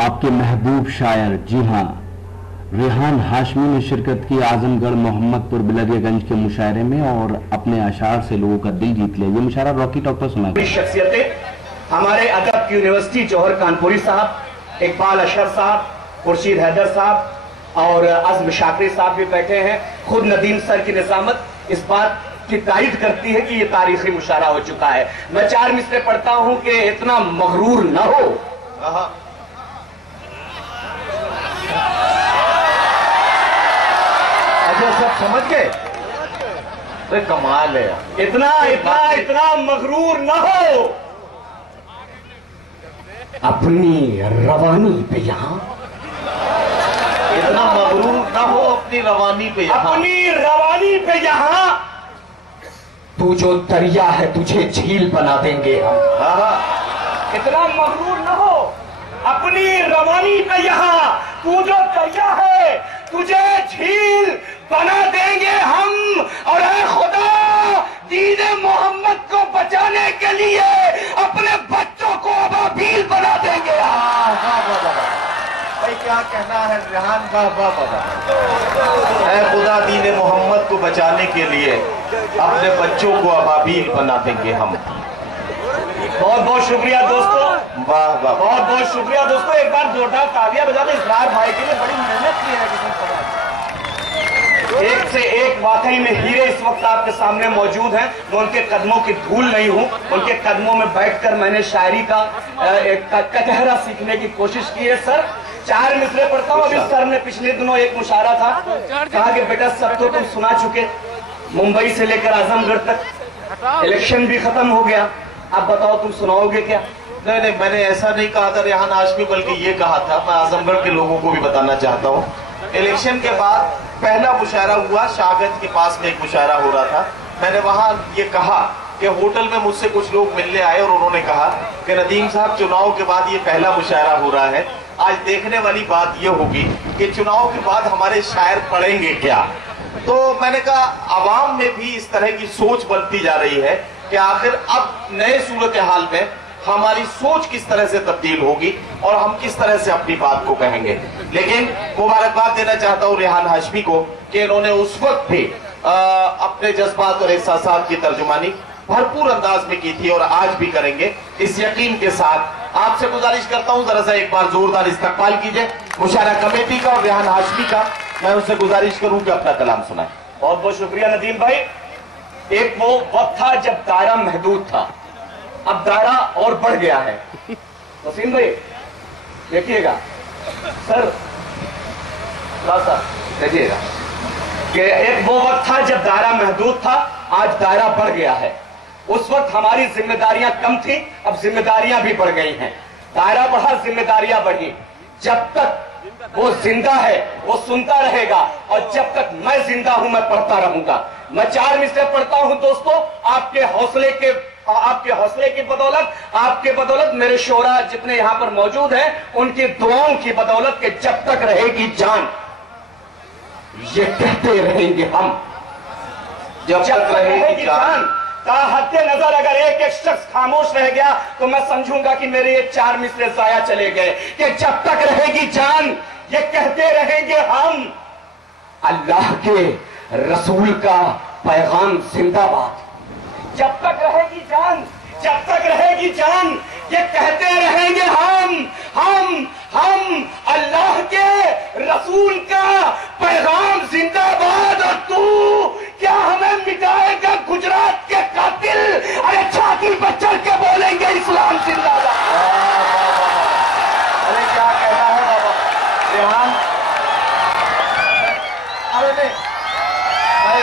आपके महबूब शायर, जी हाँ, रेहान हाशमी ने शिरकत की आजमगढ़ मोहम्मदपुर बिलरियागंज के मुशायरे में और अपने अशार से लोगों का दिल जीत लिया। ये मुशायरा रॉकी टॉक पर सुना। शख्सियतें हमारे अदब की यूनिवर्सिटी जौहर कानपुरी साहब, इकबाल अशर साहब, खुर्शीद हैदर साहब और अज़्म शाकिर साहब भी बैठे हैं। खुद नदीम सर की निज़ामत इस बात की तारीफ करती है कि ये तारीखी मुशायरा हो चुका है। मैं 4 मिसरे पढ़ता हूं कि इतना मगरूर न हो। अच्छा, सब समझ गए? तो कमाल है। इतना मगरूर न हो अपनी रवानी पे। यहां इतना मगरूर ना हो अपनी रवानी पे। अपनी रवानी पे यहां तू जो दरिया है तुझे झील बना देंगे हम। इतना मगरूर न हो अपनी रवानी पे। यहां तू जो दरिया है तुझे झील बना देंगे हम। और ऐ खुदा, दीन मोहम्मद को बचाने के लिए अपने बच्चों को अबाबील बना देंगे हम। क्या कहना है रेहान? ऐ खुदा, दीन मोहम्मद को बचाने के लिए अपने बच्चों को अबाबील बना देंगे हम। बहुत बहुत शुक्रिया दोस्तों। वाह वाह, बहुत बहुत शुक्रिया दोस्तों। एक बार जोरदार तालियां बजा दो इसरार भाई के लिए, बड़ी मेहनत की है। एक से एक वाकई में हीरे इस वक्त आपके सामने मौजूद हैं। मैं उनके कदमों की धूल नहीं हूं। उनके कदमों में बैठकर मैंने शायरी का एक कटहरा सीखने की कोशिश की है। सर, 4 मिसरे पढ़ता हूं। अभी सर ने पिछले दिनों एक मुशायरा था, कहा कि बेटा सब तो तुम सुना चुके, मुंबई से लेकर आजमगढ़ तक इलेक्शन भी खत्म हो गया, अब बताओ तुम सुनाओगे क्या? नहीं, मैंने ऐसा नहीं कहा था रेहान हाशमी, बल्कि ये कहा था, मैं आजमगढ़ के लोगों को भी बताना चाहता हूँ। इलेक्शन के बाद पहला मुशायरा हुआ, शाहगंज के पास में एक मुशायरा हो रहा था। मैंने वहां ये कहा कि होटल में मुझसे कुछ लोग मिलने आए और उन्होंने कहा कि नदीम साहब, चुनाव के बाद ये पहला मुशायरा हो रहा है, आज देखने वाली बात ये होगी कि चुनाव के बाद हमारे शायर पढ़ेंगे क्या। तो मैंने कहा आवाम में भी इस तरह की सोच बनती जा रही है कि आखिर अब नए सूरत हाल में हमारी सोच किस तरह से तब्दील होगी और हम किस तरह से अपनी बात को कहेंगे। लेकिन मुबारकबाद देना चाहता हूँ रेहान हाशमी को कि इन्होंने उस वक्त भी अपने जज्बात और एहसासात की तर्जुमानी भरपूर अंदाज में की थी और आज भी करेंगे, इस यकीन के साथ। आपसे गुजारिश करता हूं जरा सा एक बार जोरदार इस्तकबाल कीजिए मुशायरा कमेटी का और रेहान हाशमी का। मैं उनसे गुजारिश करूं कि अपना कलाम सुनाए। बहुत बहुत शुक्रिया नदीम भाई। एक वो वक्त था जब दायरा महदूद था, अब दायरा और बढ़ गया है। वसीम भाई देखिएगा, सर थोड़ा सा देखिएगा कि एक वो वक्त था जब दायरा महदूद था, आज दायरा बढ़ गया है। उस वक्त हमारी जिम्मेदारियां कम थी, अब जिम्मेदारियां भी बढ़ गई हैं। दायरा बढ़ा, जिम्मेदारियां बढ़ी। जब तक वो जिंदा है वो सुनता रहेगा और जब तक मैं जिंदा हूं मैं पढ़ता रहूंगा। मैं 4 मिसरे पढ़ता हूं दोस्तों, आपके हौसले की बदौलत, आपके बदौलत, मेरे शोरा जितने यहां पर मौजूद हैं उनकी दुआओं की बदौलत के जब तक रहेगी जान ये कहते रहेंगे हम। जब तक रहेगी जान ताहते नजर अगर एक एक शख्स खामोश रह गया तो मैं समझूंगा कि मेरे ये 4 मिसरे जाया चले गए। कि जब तक रहेगी जान ये कहते रहेंगे हम, अल्लाह के रसूल का पैगाम जिंदाबाद। जब तक रहेगी जान, जब तक रहेगी जान ये कहते रहेंगे हम अल्लाह के रसूल का पैगाम जिंदाबाद। और तू क्या हमें मिटाएगा गुजरात के कातिल? अरे छाती पर चढ़ के बोलेंगे इस्लाम जिंदाबाद। अरे क्या कहना है बाबा रेहान? अरे नहीं भाई,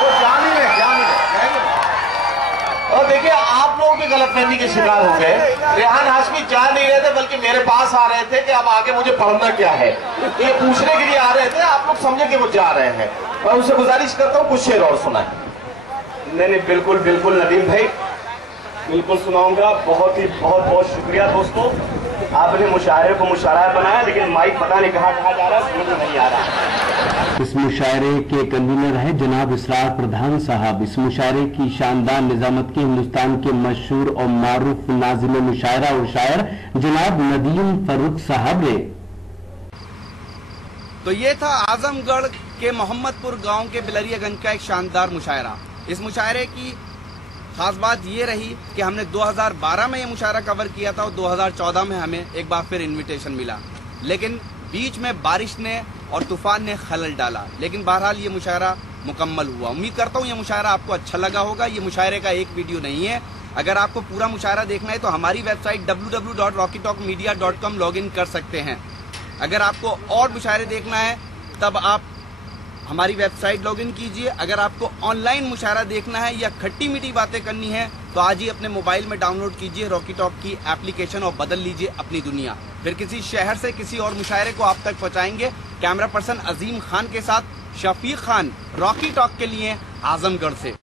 वो जान ही नहीं। और देखिए आप लोग भी गलतफहमी के शिकार हो गए। रेहान हाशमी जा नहीं रहे थे बल्कि मेरे पास आ रहे थे कि अब आगे मुझे पढ़ना क्या है, ये पूछने के लिए आ रहे थे। आप लोग समझे कि वो जा रहे हैं। मैं उनसे गुजारिश करता हूँ कुछ शेर और सुनाए। नहीं बिल्कुल बिल्कुल नदीम भाई, बिल्कुल सुनाऊंगा। बहुत शुक्रिया दोस्तों, आपने मुशायरे को मुशायरा बनाया, लेकिन माइक पता नहीं कहाँ जा रहा है, समझ नहीं आ रहा। اس مشاعرے کے کنوینر ہے جناب اسرار پردھان صاحب. اس مشاعرے کی شاندار نظامت کے ہندوستان کے مشہور اور معروف ناظم مشاعرہ اور شاعر جناب ندیم فاروق صاحب نے. تو یہ تھا اعظم گڑھ کے محمد پور گاؤں کے بلریا گنج کا ایک شاندار مشاعرہ. اس مشاعرے کی خاص بات یہ رہی کہ ہم نے 2012 میں یہ مشاعرہ کور کیا تھا اور 2014 میں ہمیں ایک بار پھر انویٹیشن ملا، لیکن بیچ میں بارش نے اور طوفان نے خلل ڈالا. لیکن بہرحال یہ مشاعرہ مکمل ہوا. امید کرتا ہوں یہ مشاعرہ آپ کو اچھا لگا ہوگا. یہ مشاعرے کا ایک ویڈیو نہیں ہے. اگر آپ کو پورا مشاعرہ دیکھنا ہے تو ہماری web site www.rockytalkmedia.com log in کر سکتے ہیں. اگر آپ کو اور مشاعرے دیکھنا ہے تب آپ ہماری ویب سائٹ لاگ ان کیجئے. اگر آپ کو آن لائن مشاعرہ دیکھنا ہے یا کھٹی میٹھی باتیں کرنی ہے تو آج ہی اپنے موبائل میں ڈاؤن لوڈ کیجئے راکی ٹاک کی اپلیکیشن اور بدل لیجئے اپنی دنیا. پھر کسی شہر سے کسی اور مشاعرے کو آپ تک پہنچائیں گے. کیمرہ پرسن عظیم خان کے ساتھ شفیق خان، راکی ٹاک کے لیے اعظم گڑھ سے.